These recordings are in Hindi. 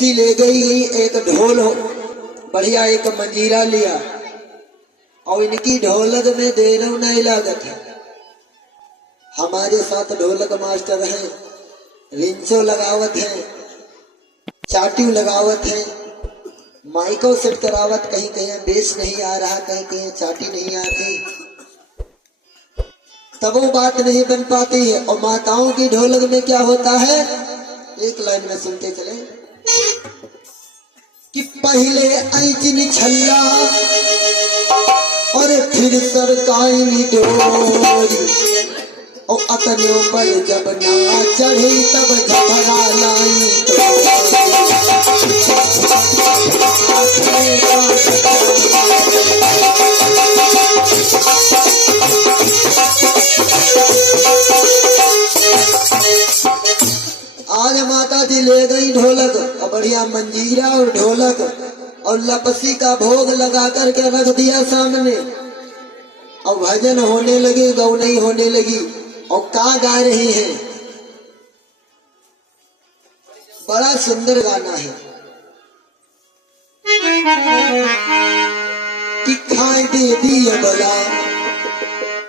लपसी ले गई, एक ढोल हो बढ़िया, एक मंजीरा लिया और इनकी ढोलक में देर नहीं लागत है। हमारे साथ ढोलक मास्टर हैं, रिंचो लगावत है, चाटू लगावत है, माइको सेट करावत, कहीं कहीं बेस नहीं आ रहा, कहीं कहीं चाटी नहीं आ रही, तब वो बात नहीं बन पाती है। और माताओं की ढोलक में क्या होता है, एक लाइन में सुनते चले कि पहले ऐचिन छल्ला और फिर सरकाई डोरी, और अतनों पर जब ना चढ़ी तब झपरा लाई आज माता जी ले गई ढोलक और बढ़िया मंजीरा और ढोलक और लपसी का भोग लगा करके रख दिया सामने, और भजन होने लगे, गौनई होने लगी। और का गा रही है, बड़ा सुंदर गाना है कि खाए दे दिया बला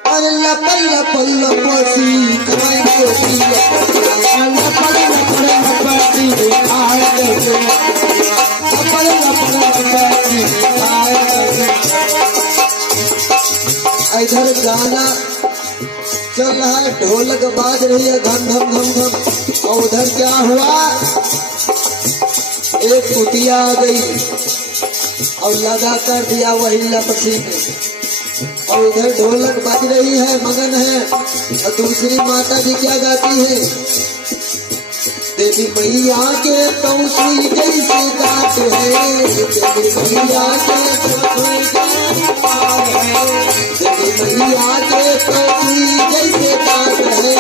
पल्ला पल्ला पल्ला पसी, खाए दे दिया पल्ला पल्ला पल्ला पसी, खाए दे दिया पल्ला पल्ला पसी, खाए दे दिया। इधर गाना चल रहा है, ढोलक बाज रही है धम धम धम धम, और उधर क्या हुआ, एक कुटिया आ गई और लगा कर दिया वही लपसी में, और उधर ढोलक बज रही है, मगन है। और दूसरी माता जी क्या गाती है, देवी मैया के तो सुई जैसे गात है, देवी मैया के तो सुई जैसे गात है, देवी मैया के तो सुई जैसे गात है।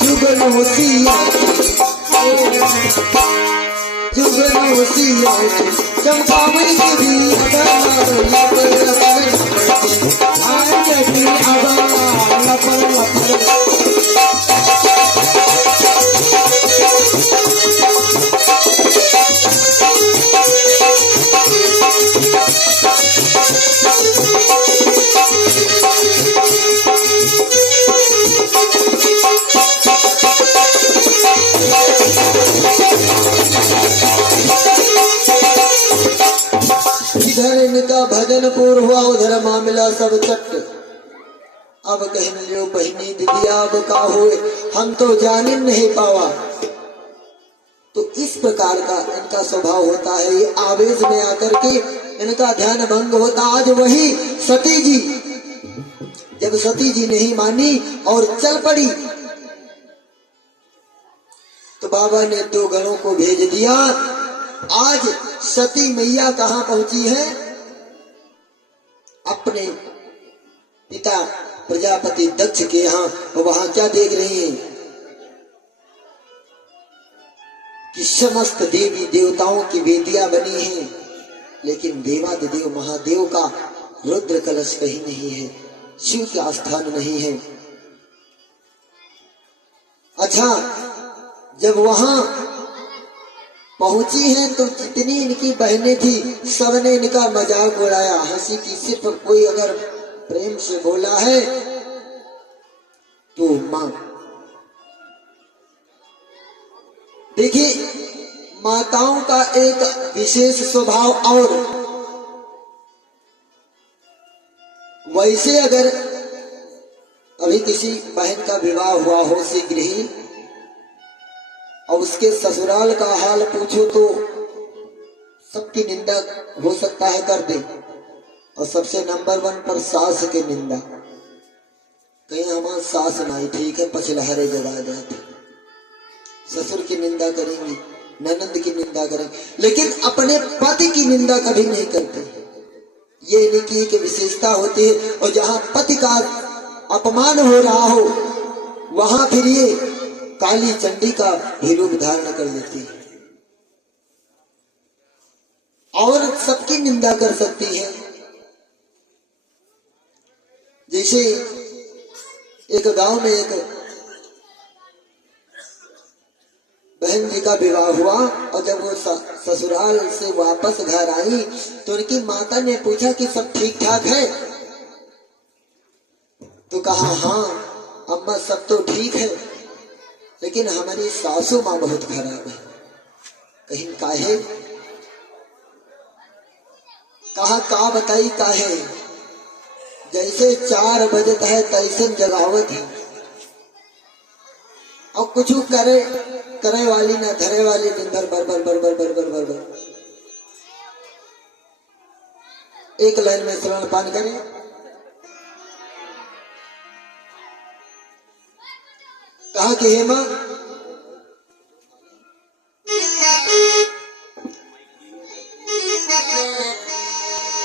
जुगनू सिया जुगनू सिया चमकावई भी इनका भजन पूर हुआ, उधर मामला सब चट। अब कहने जो बहनी दीदी अब का हुए, हम तो जाने नहीं पावा। तो इस प्रकार का इनका स्वभाव होता है, ये आवेश में आकर के इनका ध्यान भंग होता। आज वही सती जी, जब सती जी नहीं मानी और चल पड़ी, तो बाबा ने 2 गणों को भेज दिया। आज सती मैया कहाँ पहुंची है, अपने पिता प्रजापति दक्ष के यहाँ। वहां क्या देख रही हैं कि समस्त देवी देवताओं की वेदियां बनी हैं, लेकिन देवादिदेव महादेव का रुद्र कलश कहीं नहीं है, शिव का स्थान नहीं है। अच्छा, जब वहां पहुंची हैं तो जितनी इनकी बहनें थी सबने इनका मजाक उड़ाया, हंसी की। सिर्फ कोई अगर प्रेम से बोला है तो मां। देखिए, माताओं का एक विशेष स्वभाव। और वैसे अगर अभी किसी बहन का विवाह हुआ हो शीघ्र ही, और उसके ससुराल का हाल पूछो तो सबकी निंदा हो सकता है कर दे, और सबसे नंबर 1 पर सास की निंदा। कहीं हमारा सास नहीं ठीक है, पछलहरे जगा जाते, ससुर की निंदा करेंगी, ननद की निंदा करेंगे, लेकिन अपने पति की निंदा कभी नहीं करते। ये इनकी एक विशेषता होती है। और जहां पति का अपमान हो रहा हो, वहां फिर ये काली चंडी का भी रूप धारण कर लेती है और सबकी निंदा कर सकती है। जैसे एक गांव में एक बहन जी का विवाह हुआ और जब वो ससुराल से वापस घर आई तो उनकी माता ने पूछा कि सब ठीक ठाक है। तो कहा हाँ अम्मा सब तो ठीक है, लेकिन हमारी सासू माँ बहुत खराब है। कहीं काहे? कहा का बताई काहे? जैसे 4 बजत है तैसे जगावत है, और कुछ करे वाली ना धरे वाली, दिन भर बर बर। एक लाइन में श्रवण पान करें। कहा कि हे मां,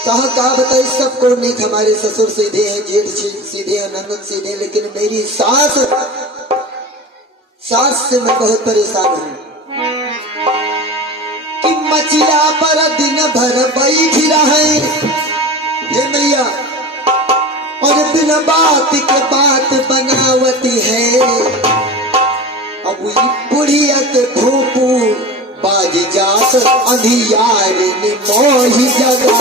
कहा बताइए सबको नहीं, हमारे ससुर सीधे हैं, जेठ सीधे हैं, नंदन सीधे, लेकिन मेरी सास से मैं बहुत परेशान हूँ कि मचिया पर दिन भर बैठ रहे हे मैया, और बिना बात के बात बनावती है। अब बुढ़िया के भोपू बाज जात अंधियार ने मोही जगा।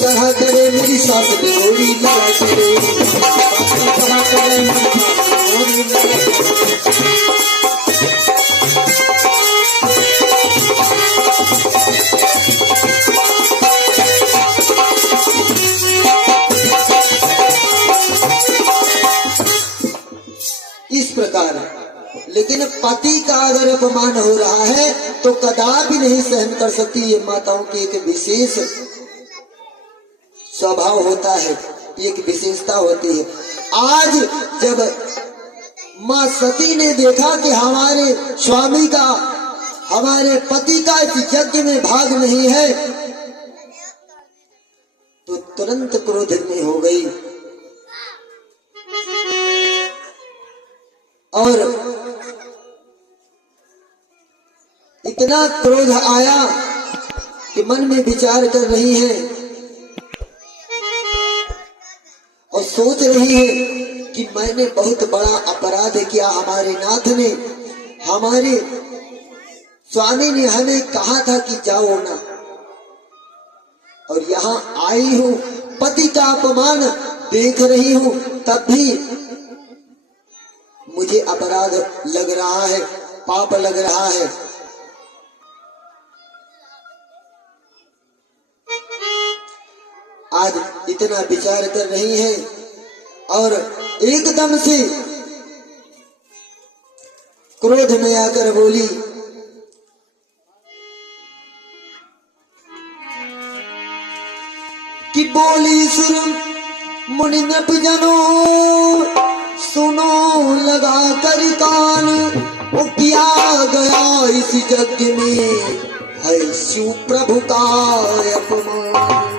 चढ़ा करे मेरी सास गोरी लगा करे, चढ़ा करे गोरी लगा इस प्रकार। लेकिन पति का अगर अपमान हो रहा है तो कदापि नहीं सहन कर सकती। ये माताओं की एक विशेष स्वभाव होता है, एक विशेषता होती है। आज जब मां सती ने देखा कि हमारे स्वामी का, हमारे पति का इस यज्ञ में भाग नहीं है, तो तुरंत क्रोधित में हो गई और इतना क्रोध आया कि मन में विचार कर रही है और सोच रही है कि मैंने बहुत बड़ा अपराध किया। हमारे नाथ ने, हमारे स्वामी ने हमें कहा था कि जाओ ना, और यहाँ आई हूँ, पति का अपमान देख रही हूँ, तब भी मुझे अपराध लग रहा है, पाप लग रहा है। आज इतना विचार कर रही है और एकदम से क्रोध में आकर बोली कि बोली सुर मुनि नृप जनों सुनो लगा कर कान, वो किया गया इस यज्ञ में है शिव प्रभु का अपमान।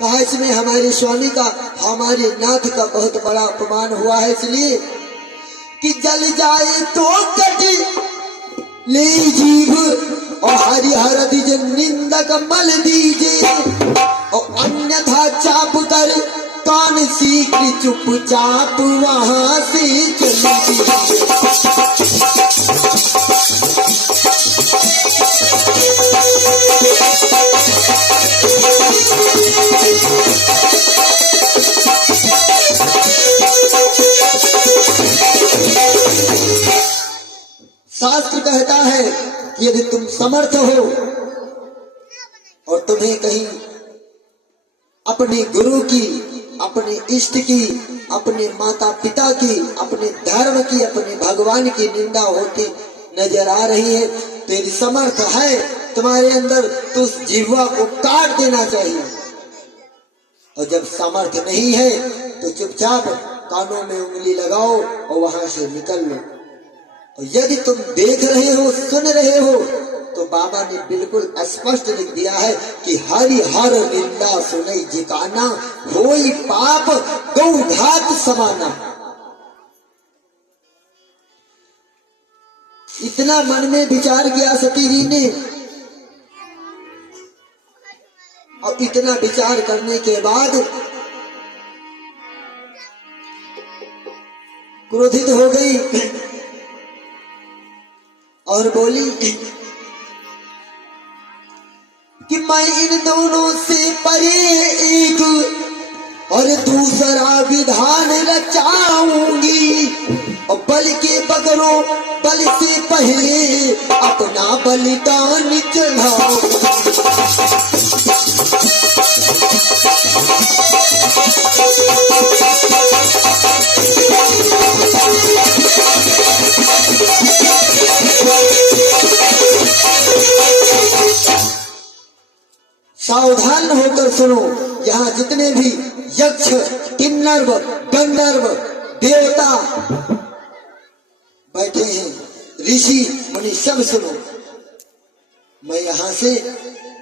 कहा इसमें हमारे स्वामी का, हमारे नाथ का बहुत बड़ा अपमान हुआ है, इसलिए कि जल जाए तो कट ले जीभ, और हरिहर द्विज निंदक मल दीजिए, और अन्यथा चाप कर कान शीघ्र चुपचाप वहां से चली। शास्त्र कहता है कि यदि तुम समर्थ हो और तुम्हें कहीं अपने गुरु की, अपने इष्ट की, अपने माता पिता की, अपने धर्म की, अपने भगवान की निंदा होती नजर आ रही है, तो यदि समर्थ है तुम्हारे अंदर तो उस जिह्वा को काट देना चाहिए। और जब सामर्थ्य नहीं है तो चुपचाप कानों में उंगली लगाओ और वहां से निकल लो। और यदि तुम देख रहे हो, सुन रहे हो, तो बाबा ने बिल्कुल स्पष्ट लिख दिया है कि हरि हर निंदा सुनई जिकाना, होई पाप गौ घात समाना। इतना मन में विचार किया सती जी ने, और इतना विचार करने के बाद क्रोधित हो गई और बोली कि मैं इन दोनों से परे एक और दूसरा विधान रचाऊंगी, और बल के बगरों बल से पहले अपना बलिदान चढ़ाऊंगी। सावधान होकर सुनो, यहाँ जितने भी यक्ष, किन्नर, गंधर्व, देवता बैठे हैं, ऋषि मुनि, सब सुनो। मैं यहाँ से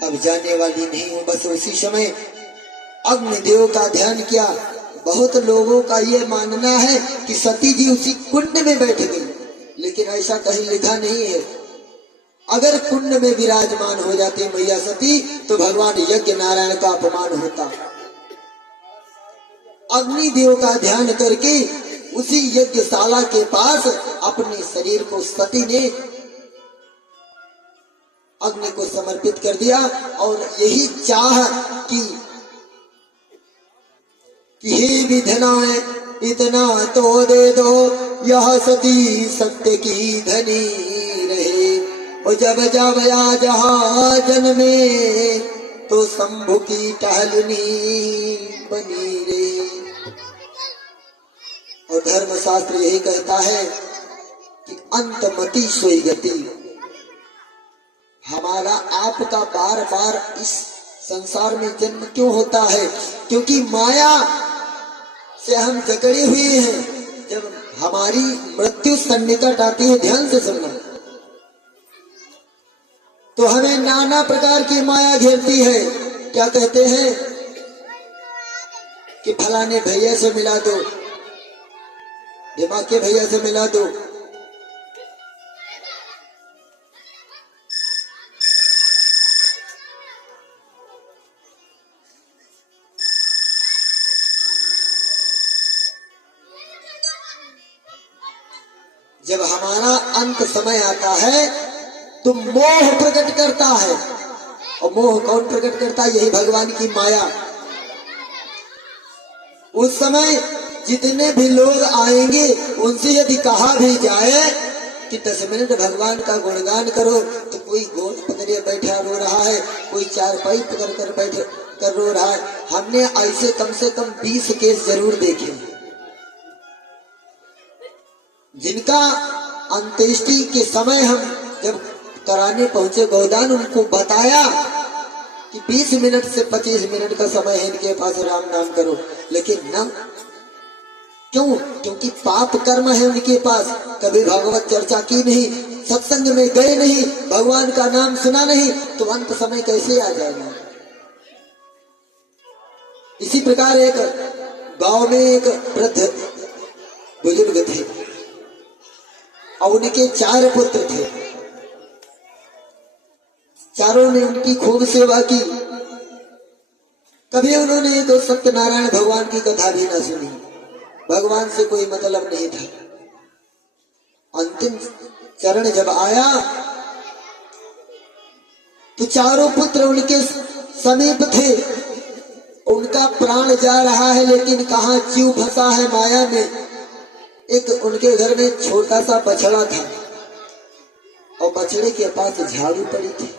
अब जाने वाली नहीं हूँ। बस उसी समय अग्निदेव का ध्यान किया। बहुत लोगों का ये मानना है कि सती जी उसी कुंड में बैठ गई, लेकिन ऐसा कहीं लिखा नहीं है। अगर कुंड में विराजमान हो जाती मैया सती तो भगवान यज्ञ नारायण का अपमान होता। अग्निदेव का ध्यान करके उसी यज्ञशाला के पास अपने शरीर को सती ने अग्नि को समर्पित कर दिया, और यही चाह कि हे विधनाए इतना तो दे दो, यह सती सत्य की धनी रहे। और जब जब या जहाँ जन्मे तो शंभु की टहलनी बनी रे। और धर्मशास्त्र यही कहता है कि अंतमति सोई गति। हमारा आपका बार बार इस संसार में जन्म क्यों होता है? क्योंकि माया से हम जकड़े हुए हैं। जब हमारी मृत्यु सन्निकट आती है, ध्यान से सुनना, तो हमें नाना प्रकार की माया घेरती है। क्या कहते हैं कि फलाने भैया से मिला दो, दिमाग के भैया से मिला दो। जब हमारा अंत समय आता है तो मोह प्रकट करता है। और मोह कौन प्रकट करता है? यही भगवान की माया। उस समय जितने भी लोग आएंगे उनसे यदि कहा भी जाए कि 10 मिनट भगवान का गुणगान करो, तो कोई गोद पकड़े बैठा रो रहा है, कोई चारपाई पकड़ कर बैठे कर रो रहा है। हमने ऐसे कम से कम 20 केस जरूर देखे, जिनका अंत्येष्टि के समय हम जब कराने पहुंचे गोदान, उनको बताया कि 20 मिनट से 25 मिनट का समय है इनके पास, राम नाम करो। लेकिन न, क्यों? क्योंकि पाप कर्म है उनके पास। कभी भगवत चर्चा की नहीं, सत्संग में गए नहीं, भगवान का नाम सुना नहीं, तो अंत समय कैसे आ जाएगा? इसी प्रकार एक गांव में एक वृद्ध बुजुर्ग थे और उनके 4 पुत्र थे। चारों ने उनकी खूब सेवा की। कभी उन्होंने तो सत्यनारायण भगवान की कथा भी न सुनी। भगवान से कोई मतलब नहीं था। अंतिम चरण जब आया तो चारों पुत्र उनके समीप थे। उनका प्राण जा रहा है, लेकिन कहाँ जीव फंसा है माया में। एक उनके घर में छोटा सा बछड़ा था और बछड़े के पास झाड़ू पड़ी थी,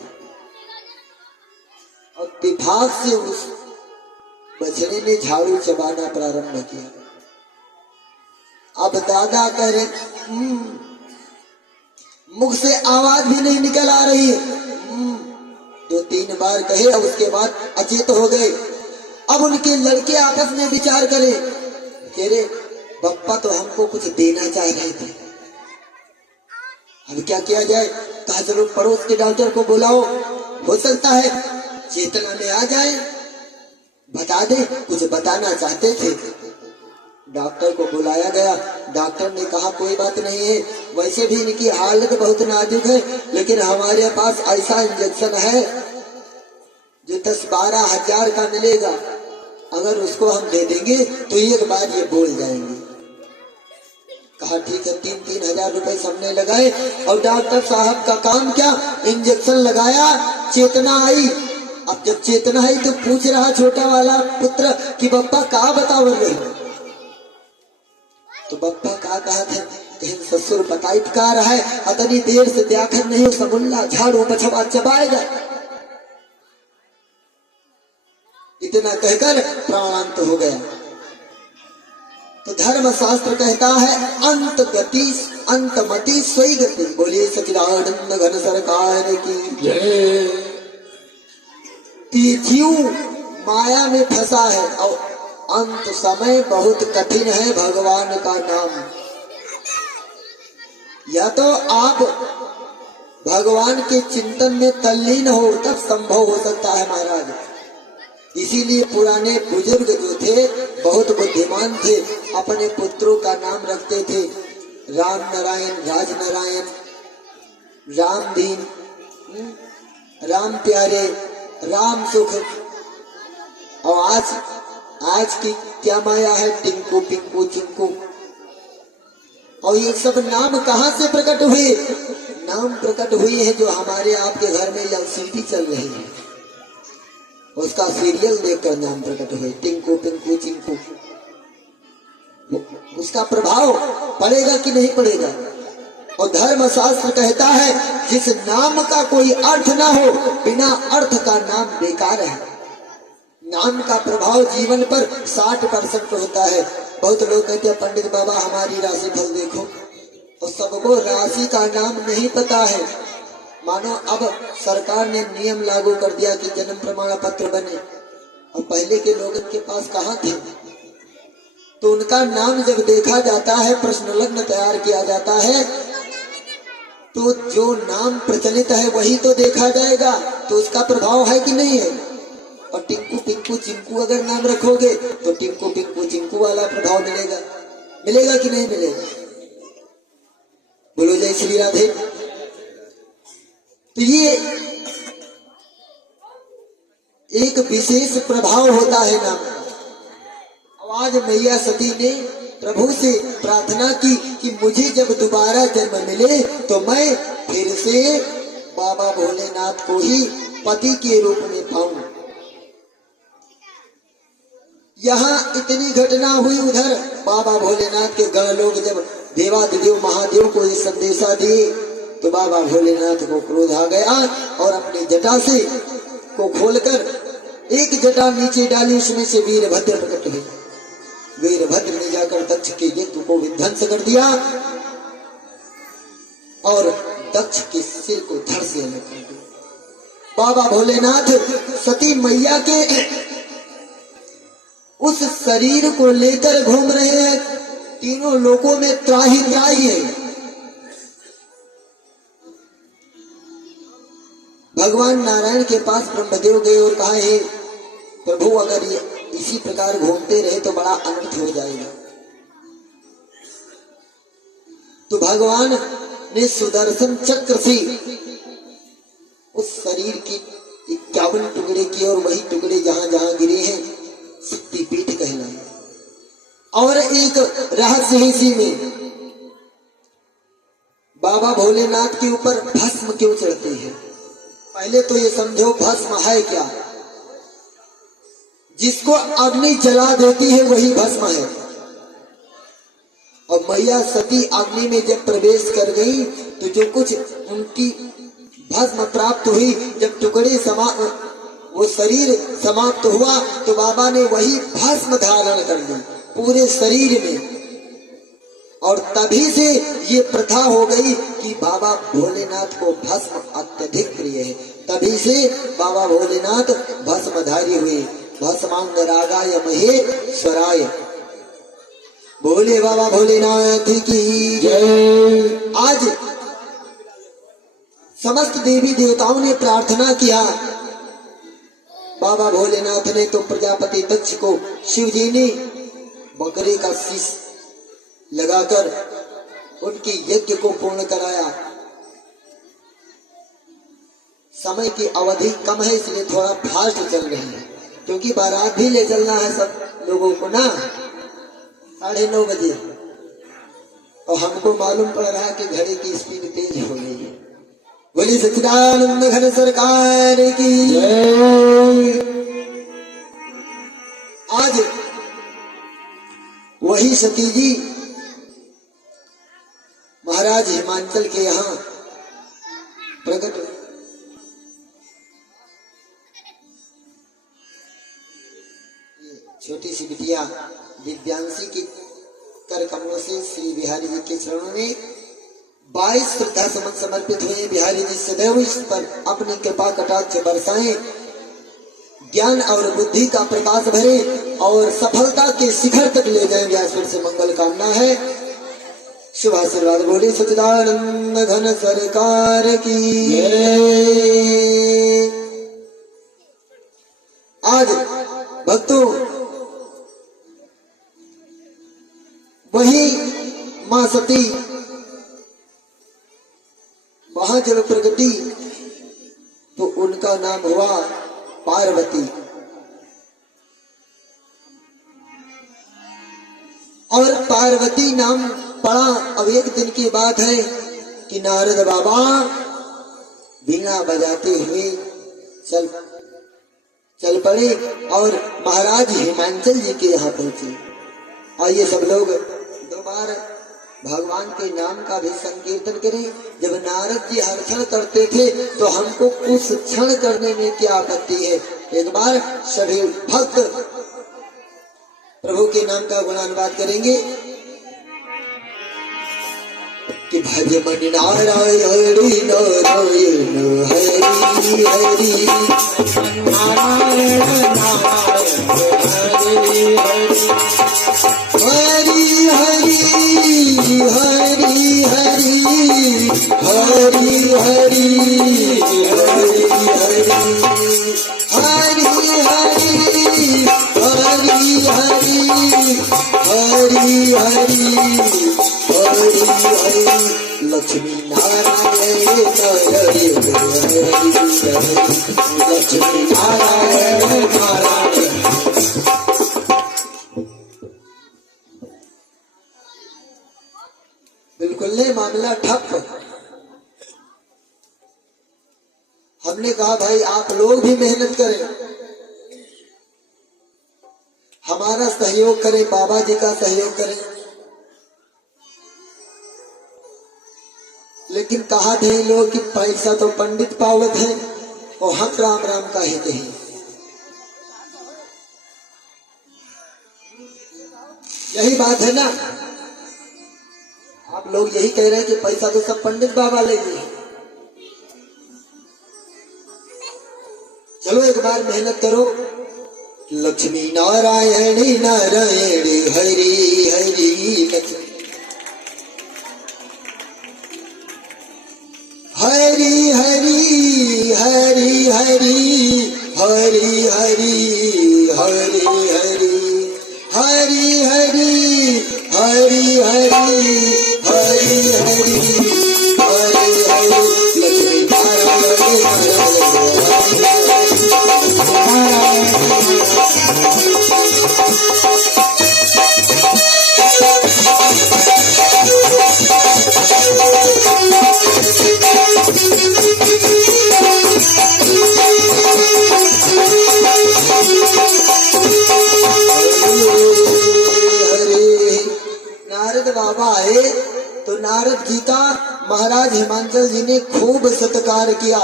और विभाग से उस बछड़े ने झाड़ू चबाना प्रारंभ किया। अब दादा कह रहे, मुख से आवाज भी नहीं निकल आ रही है। 2-3 बार कहे और उसके बाद अचेत हो गए। अब उनके लड़के आपस में विचार करे, कह रहे, बप्पा तो हमको कुछ देना चाह रहे थे, अब क्या किया जाए? कहा चलो पड़ोस के डॉक्टर को बुलाओ, हो सकता है चेतना में आ जाए, बता दे। कुछ बताना चाहते थे। डॉक्टर को बुलाया गया। डॉक्टर ने कहा कोई बात नहीं है, वैसे भी इनकी हालत बहुत नाजुक है, लेकिन हमारे पास ऐसा इंजेक्शन है जो 10-12 हजार का मिलेगा। अगर उसको हम दे देंगे तो एक बार ये बोल जाएंगे। कहा ठीक है। 3-3 हजार रुपए सबने लगाए और डॉक्टर साहब का काम क्या, इंजेक्शन लगाया, चेतना आई। अब जब चेतना आई तो पूछ रहा छोटा वाला पुत्र कि बप्पा का बताओ रहे? तो बप्पा का कहा थे, कहीं ससुर बताई पका रहा है, अतनी देर से देखर नहीं समुल्ला झाड़ू पछवा चबाएगा। इतना कहकर प्राणांत हो गया। तो धर्म शास्त्र कहता है अंत गति अंतमति सोई गति। बोलिए सच्चिदानंद घन सरकार की जय। जीव माया में फंसा है और अंत समय बहुत कठिन है भगवान का नाम। या तो आप भगवान के चिंतन में तल्लीन हो तब संभव हो सकता है महाराज। इसीलिए पुराने बुजुर्ग जो थे बहुत बुद्धिमान थे, अपने पुत्रों का नाम रखते थे राम नारायण, राज नारायण, राम दीन, राम प्यारे, राम सुख। और आज की क्या माया है, टिंकू पिंकू चिंकू। और ये सब नाम कहाँ से प्रकट हुए? नाम प्रकट हुए हैं जो हमारे आपके घर में एलसीडी चल रही है, उसका सीरियल देखकर नाम प्रकट हुए, टिंकू पिंकू चिंकू। उसका प्रभाव पड़ेगा कि नहीं पड़ेगा? और धर्म शास्त्र कहता है जिस नाम का कोई अर्थ ना हो, बिना अर्थ का नाम बेकार है। नाम का प्रभाव जीवन पर 60% होता है। बहुत लोग कहते हैं पंडित बाबा हमारी राशि फल देखो, और सबको राशि का नाम नहीं पता है। मानो अब सरकार ने नियम लागू कर दिया कि जन्म प्रमाण पत्र बने, और पहले के लोगों के पास कहाँ थे? तो उनका नाम जब देखा जाता है, प्रश्न लग्न तैयार किया जाता है, तो जो नाम प्रचलित है वही तो देखा जाएगा। तो उसका प्रभाव है कि नहीं है? और टिंकू पिंकू चिंकू अगर नाम रखोगे तो टिंकू पिंकू चिंकू वाला प्रभाव मिलेगा। मिलेगा कि नहीं मिलेगा? बोलो जय श्री राधे। तो ये एक विशेष प्रभाव होता है नाम का। आज मैया सती ने प्रभु से प्रार्थना की कि मुझे जब दोबारा जन्म मिले तो मैं फिर से बाबा भोलेनाथ को ही पति के रूप में पाऊं। यहाँ इतनी घटना हुई, उधर बाबा भोलेनाथ के गण लोग जब देवादिदेव महादेव को ये संदेशा दिए तो बाबा भोलेनाथ को क्रोध आ गया और अपनी जटा से को खोलकर एक जटा नीचे डाली, उसमें से वीरभद्र प्रकट हुए। वीरभद्र ने जाकर दक्ष के यज्ञ को विध्वंस कर दिया और दक्ष के सिर को धड़ से अलग कर दिया। बाबा भोलेनाथ सती मैया के उस शरीर को लेकर घूम रहे हैं, तीनों लोकों में त्राही त्राही है। भगवान नारायण के पास ब्रह्मदेव गए और कहा है प्रभु अगर ये इसी प्रकार घूमते रहे तो बड़ा अनर्थ हो जाएगा। तो भगवान ने सुदर्शन चक्र से उस शरीर की 51 टुकड़े किए और वही टुकड़े जहां जहां गिरे हैं शक्तिपीठ कहलाए। और एक रहस्य इसी में, बाबा भोलेनाथ के ऊपर भस्म क्यों चढ़ते हैं? पहले तो ये समझो भस्म है क्या? जिसको अग्नि जला देती है वही भस्म है। और मैया सती अग्नि में जब प्रवेश कर गई तो जो कुछ उनकी भस्म प्राप्त हुई, जब टुकड़े वो शरीर समाप्त हुआ तो बाबा ने वही भस्म धारण कर ली पूरे शरीर में। और तभी से ये प्रथा हो गई कि बाबा भोलेनाथ को भस्म अत्यधिक प्रिय है। तभी से बाबा भोलेनाथ भस्मधारी हुए। भस्मांग रागाय महेश्वराय। बोले बाबा भोलेनाथ की जय। आज समस्त देवी देवताओं ने प्रार्थना किया। बाबा भोलेनाथ ने तो प्रजापति दक्ष को शिव जी ने बकरे का शीश लगाकर उनकी यज्ञ को पूर्ण कराया। समय की अवधि कम है इसलिए थोड़ा फास्ट चल रही है, क्योंकि बारात भी ले चलना है सब लोगों को ना 9:30 बजे। और हमको मालूम पड़ रहा है कि घड़ी की स्पीड तेज हो गई है। बोली सच्चिदानंद घन सरकार की जय। आज वही सती जी महाराज हिमांचल के यहाँ प्रकट हुए। छोटी सी बिटिया दिव्यांशी की कर कमलों से श्री बिहारी जी के चरणों में 22 श्रद्धा सुमन समर्पित हुए। बिहारी जी सदैव इस पर अपनी कृपा कटाक्ष बरसाएं, ज्ञान और बुद्धि का प्रकाश भरे और सफलता के शिखर तक ले जाए। व्यासपुर से मंगल कामना है। शुभ आशीर्वाद। बोले सच्चिदानंद घन सरकार की। आज भक्तों वही मां सती वहां जब प्रगति तो उनका नाम हुआ पार्वती। और पार्वती नाम पड़ा। अब एक दिन की बात है कि नारद बाबा बीना बजाते हुए चल पड़े और महाराज हिमांचल जी के यहाँ पहुंचे। आइए सब लोग 2 बार भगवान के नाम का भी संकीर्तन करें। जब नारद जी हर्षण करते थे तो हमको उस क्षण करने में क्या आपत्ति है। एक बार सभी भक्त प्रभु के नाम का गुणानुवाद करेंगे कि भज मन नारायण नारायण हरि हरि नारायण नारायण हरि हरि हरि हरि हरि हरि हरि हरि हरि हरि हरि हरि लक्ष्मी नारायण नारायण लक्ष्मी नारायण नारायण। बिल्कुल नहीं मामला ठप। हमने कहा भाई आप लोग भी मेहनत करें, हमारा सहयोग करें, बाबा जी का सहयोग करें। लेकिन कहा थे लोग कि पैसा तो पंडित पावत है और हम राम राम का ही कहें। यही बात है ना। आप लोग यही कह रहे हैं कि पैसा तो सब पंडित बाबा लेंगे। चलो एक बार मेहनत करो। लक्ष्मी नारायण नारायण हरि हरि लक्ष्मी हरि हरि हरि हरि हरि हरि हरि हरि हरि हरि हरि हरि हरि हरि हरि हरि लक्ष्मी नारद बाबा आए तो नारद जी का महाराज हिमांचल जी ने खूब सत्कार किया।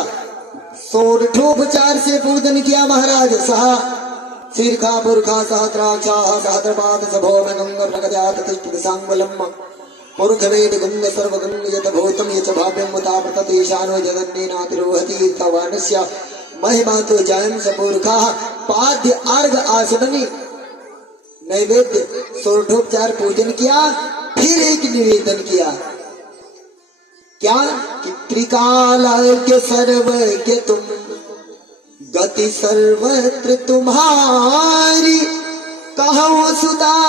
षोडशोपचार से पूजन किया। महाराज सहा शीर्खा पुरखा सहस्राक्षा सहस्रपाद सभोम गंग प्रगजात तिष्ठ सांगलम पुरुष वेद गंग सर्व गंग यत भूतम यच भाव्यम मुतापत ईशानो जगन्नेनाथ रोहति तवानस्य महिमा तो जयं सपुरखा पाद्य अर्घ आसमनी नैवेद्य षोडशोपचार पूजन किया। फिर एक निवेदन किया क्या कि त्रिकाल के सर्वज्ञ तुम, गति सर्वत्र तुम्हारी, कहो सुता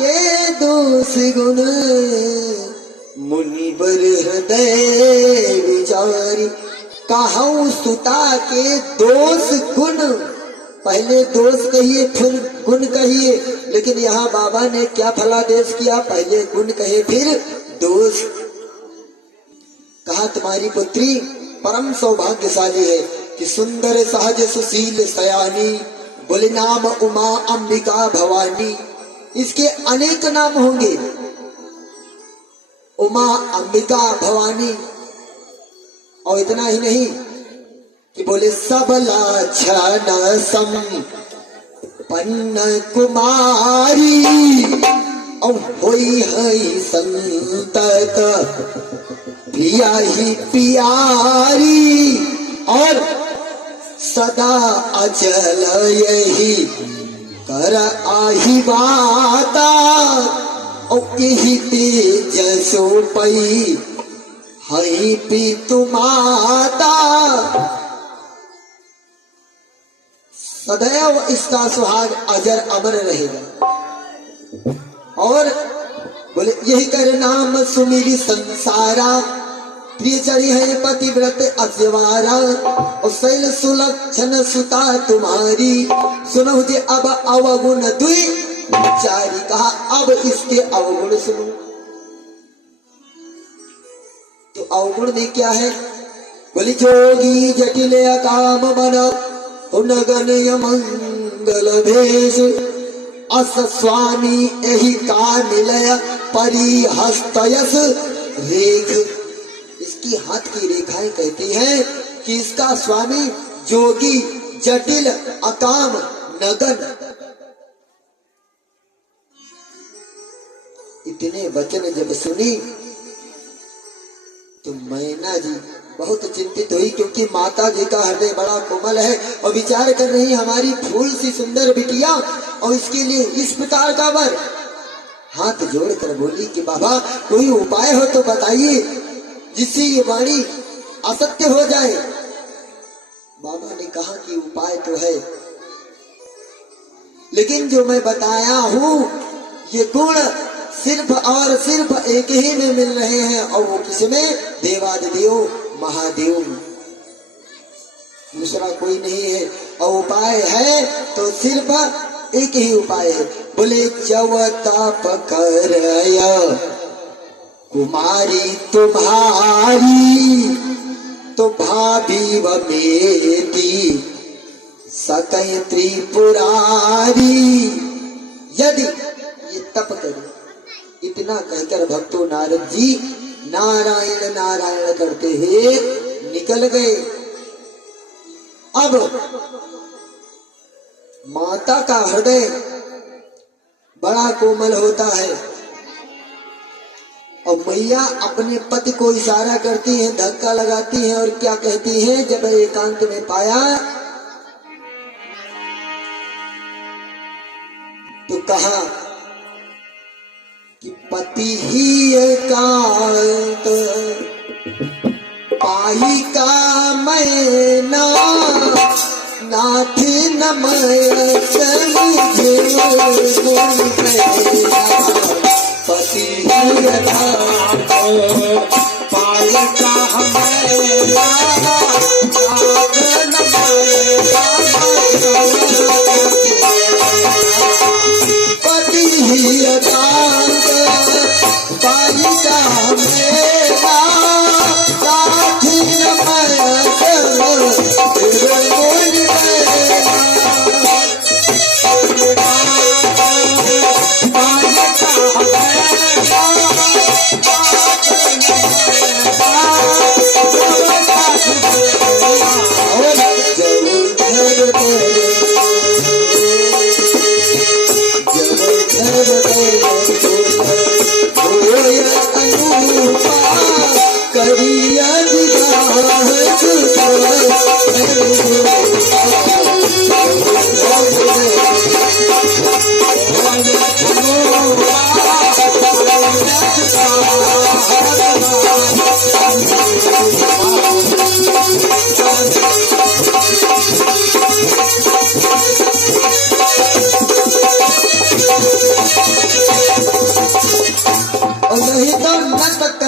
के दोष गुण, मुनिवर हृदय विचारी। कहो सुता के दोष गुण, पहले दोष कहिए फिर गुण कहिए, लेकिन यहाँ बाबा ने क्या फलादेश किया, पहले गुण कहे फिर दोष। कहा तुम्हारी पुत्री परम सौभाग्यशाली है कि सुंदर सहज सुशील सयानी, बोले नाम उमा अंबिका भवानी। इसके अनेक नाम होंगे, उमा अंबिका भवानी। और इतना ही नहीं कि बोले सबला छन संपन्न कुमारी, और होई है संतत प्रिया ही प्यारी, और सदा अचल यही कर आही बाता, और यही तेजसो पई हई पितु माता। सदैव इसका सुहाग अजर अमर रहेगा। और बोले यही कर नाम सुमिरी संसारा, प्रिय चढ़ी है पतिव्रत अज्ञवारा, और शैल सुलक्षण सुता तुम्हारी, सुनो जे अब अवगुण दुई चारी। कहा अब इसके अवगुण सुनो। तो अवगुण में क्या है, बोली जोगी जटिल अकाम मन, उनगन मंगल भेष, अस स्वामी यही का निलय परिहस्तयस रेख। इसकी हाथ की रेखाएं कहती हैं कि इसका स्वामी जोगी जटिल अकाम नगन। इतने वचन जब सुनी तो मैना जी बहुत चिंतित हुई, क्योंकि माता जी का हृदय बड़ा कोमल है और विचार कर रही हमारी फूल सी सुंदर बिटिया, और इसके लिए इस प्रकार का वर। हाथ जोड़कर बोली कि बाबा कोई उपाय हो तो बताइए जिससे ये वाणी असत्य हो जाए। बाबा ने कहा कि उपाय तो है, लेकिन जो मैं बताया हूं ये गुण सिर्फ और सिर्फ एक ही में मिल रहे हैं, और वो किसमें, देवादिदेव महादेव में, दूसरा कोई नहीं है। और उपाय है तो सिर्फ एक ही उपाय है। बोले जव तप करया कुमारी तुम्हारी, तो भाभी व मेरी सकय त्रिपुरारी। यदि ये तप करे, इतना कहकर भक्तों नारद जी नारायण नारायण करते हुए निकल गए। अब माता का हृदय बड़ा कोमल होता है, और मैया अपने पति को इशारा करती हैं, धक्का लगाती हैं, और क्या कहती हैं जब एकांत में पाया तो कहा कि पति ही एकांत पाई का मैना, नाथ नमय समझे पति ही एकांत पाई का मैना, नाथ नमय पति ही एकांत पाई का मेरा, नाथ नमय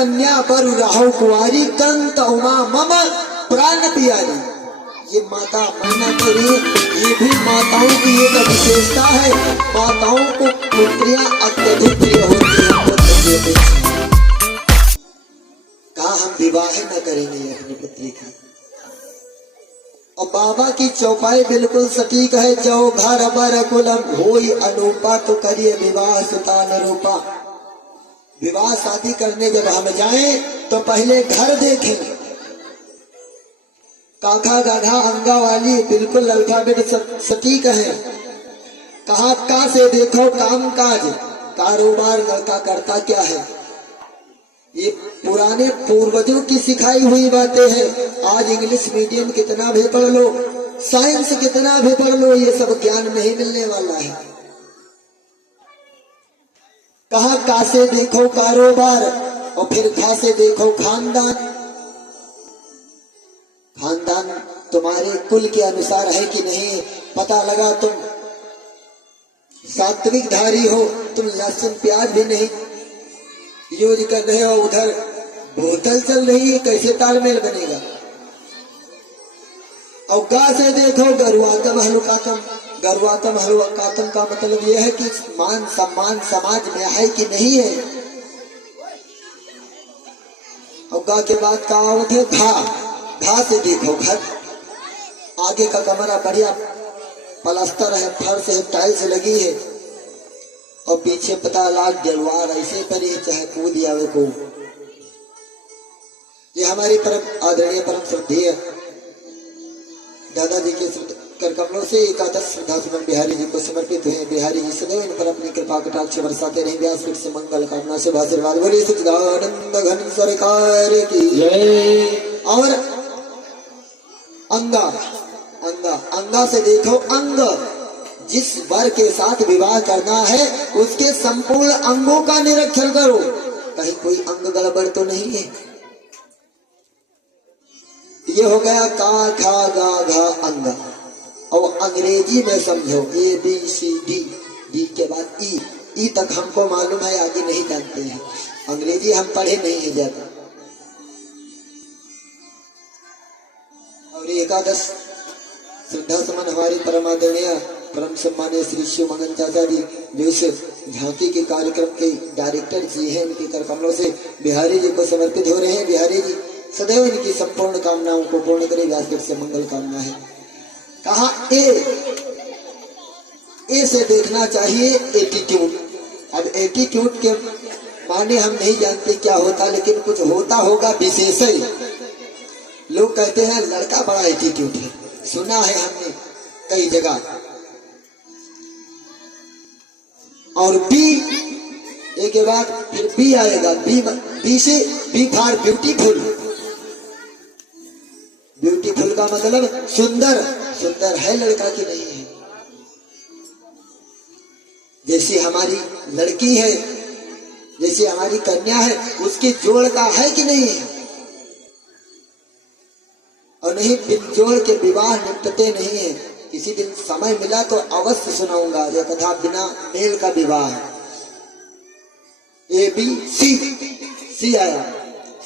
कन्या पर राहु कुंवारी कंत उमा मम प्राण प्यारी। ये माता मैना तो ये भी माताओं की एक विशेषता है। माताओं को पुत्रियां अत्यधिक प्रिय होती है पुत्र की अपेक्षा। कहा हम विवाह न करेंगे अपनी पुत्री का। और बाबा की चौपाई बिल्कुल सटीक है। जो घर बर कुलम होई अनूपा तो करिए विवाह सुतान रूपा। विवाह शादी करने जब हम जाएं तो पहले घर देखें। काका गाघा अंगा वाली बिल्कुल अल्फाबेट सटीक है। कहा का से देखो काम काज कारोबार लड़का करता क्या है। ये पुराने पूर्वजों की सिखाई हुई बातें हैं। आज इंग्लिश मीडियम कितना भी पढ़ लो, साइंस कितना भी पढ़ लो, ये सब ज्ञान नहीं मिलने वाला है। कहा का से देखो कारोबार और फिर खा से देखो खानदान। खानदान तुम्हारे कुल के अनुसार है कि नहीं पता लगा। तुम सात्विक धारी हो, तुम लहसुन प्याज भी नहीं यूज कर रहे हो, उधर बोतल चल रही है, कैसे तालमेल बनेगा। और गा से देखो गरुआतम हलुकातम। गरुआतम हलुकातम का मतलब यह है कि मान सम्मान समाज में है कि नहीं है। और गा के बाद का उठे घा। घा से देखो घर। आगे का कमरा बढ़िया पलस्तर है, फर्श है, टाइल्स लगी है और पीछे पता लाख जलवार ऐसे पर ही चाहे कूद आवे को। ये हमारी परम आदरणीय परम श्रद्धेय दादाजी के कर कमलों से एकादश श्रद्धा सुमन बिहारी जी को समर्पित हुए। बिहारी जी सदैव इन पर अपनी कृपा कटाक्ष बरसाते रहे। व्यासपीठ से मंगल कामना से आशीर्वाद बोले सच्चिदानंद घन सरकार की जय। और अंगा। अंगा अंगा से देखो अंग। जिस वर के साथ विवाह करना है उसके संपूर्ण अंगों का निरीक्षण करो, कहीं कोई अंग गड़बड़ तो नहीं है। ये हो गया का खा गा घा अंग। और अंग्रेजी में समझो ABCD, डी के बाद ई तक हमको मालूम है, आगे नहीं जानते हैं। अंग्रेजी हम पढ़े नहीं है ज्यादा। और एकादश श्रद्धा सुमन हमारी परमादरणीय परम सम्मानीय श्री शिव मंगन चाचा जी जो इस झांकी के कार्यक्रम के डायरेक्टर जी हैं, इनके कर कमलों से बिहारी जी को समर्पित हो रहे हैं। बिहारी जी सदैव इनकी संपूर्ण कामनाओं को पूर्ण करे। व्यासपीठ से मंगल कामना है। कहा ए से देखना चाहिए एटीट्यूड। अब एटीट्यूड के माने हम नहीं जानते क्या होता, लेकिन कुछ होता होगा विशेष। लोग कहते हैं लड़का बड़ा एटीट्यूड है, सुना है हमने कई जगह। और बी के बाद फिर बी आएगा। बी से बी फॉर ब्यूटीफुल। ब्यूटीफुल का मतलब सुंदर। सुंदर है लड़का कि नहीं है। जैसी हमारी लड़की है, जैसी हमारी कन्या है, उसके जोड़ का है कि नहीं है। और नहीं बिन जोड़ के विवाह निपटते नहीं है। किसी दिन समय मिला तो अवश्य सुनाऊंगा यह कथा, बिना मेल का विवाह। ABC सी आया।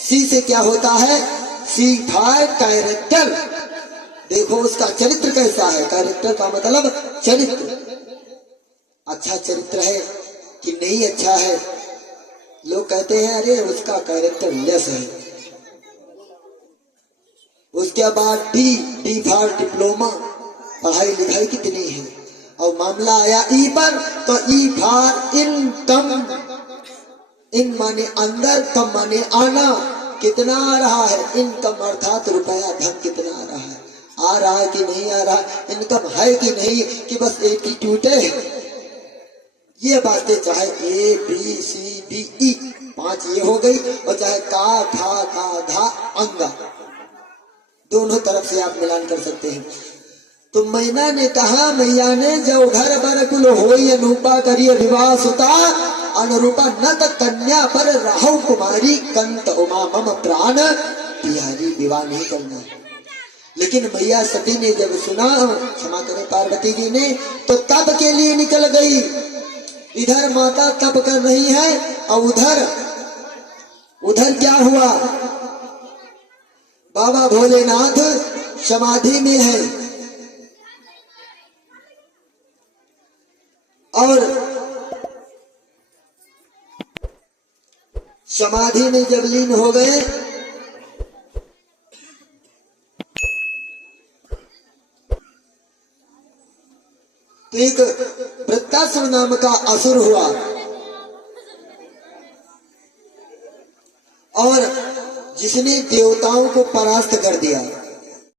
सी से क्या होता है। सी फॉर कैरेक्टर। देखो उसका चरित्र कैसा है। कैरेक्टर का मतलब चरित्र। अच्छा चरित्र है कि नहीं अच्छा है। लोग कहते हैं अरे उसका कैरेक्टर लेस है। उसके बाद डी फॉर डिप्लोमा। पढ़ाई लिखाई कितनी है। और मामला आया ई पर तो ई फॉर इनकम। इन माने अंदर, कम माने आना। कितना आ रहा है। इनकम अर्थात रुपया धन कितना आ रहा है। आ रहा है कि नहीं आ रहा है। इनकम है कि नहीं कि बस एटीट्यूड है। ये बातें चाहे ABCDE 5 ये हो गई, और चाहे का खा का घा अंगा, दोनों तरफ से आप मिलान कर सकते हैं। तो मैना ने कहा मैया ने जो घर बर कुल होई अनुपा करिए विवाह सुता अनुरूपा न त कन्या पर राहु कुमारी कंत उमा मम प्राण प्यारी। विवाह नहीं करना। लेकिन मैया सती ने जब सुना, क्षमा करें पार्वती जी ने, तो तप के लिए निकल गई। इधर माता तप कर रही है और उधर क्या हुआ, बाबा भोलेनाथ समाधि में है और समाधि में जब लीन हो गए तो एक वृत्तासुर नाम का असुर हुआ और जिसने देवताओं को परास्त कर दिया।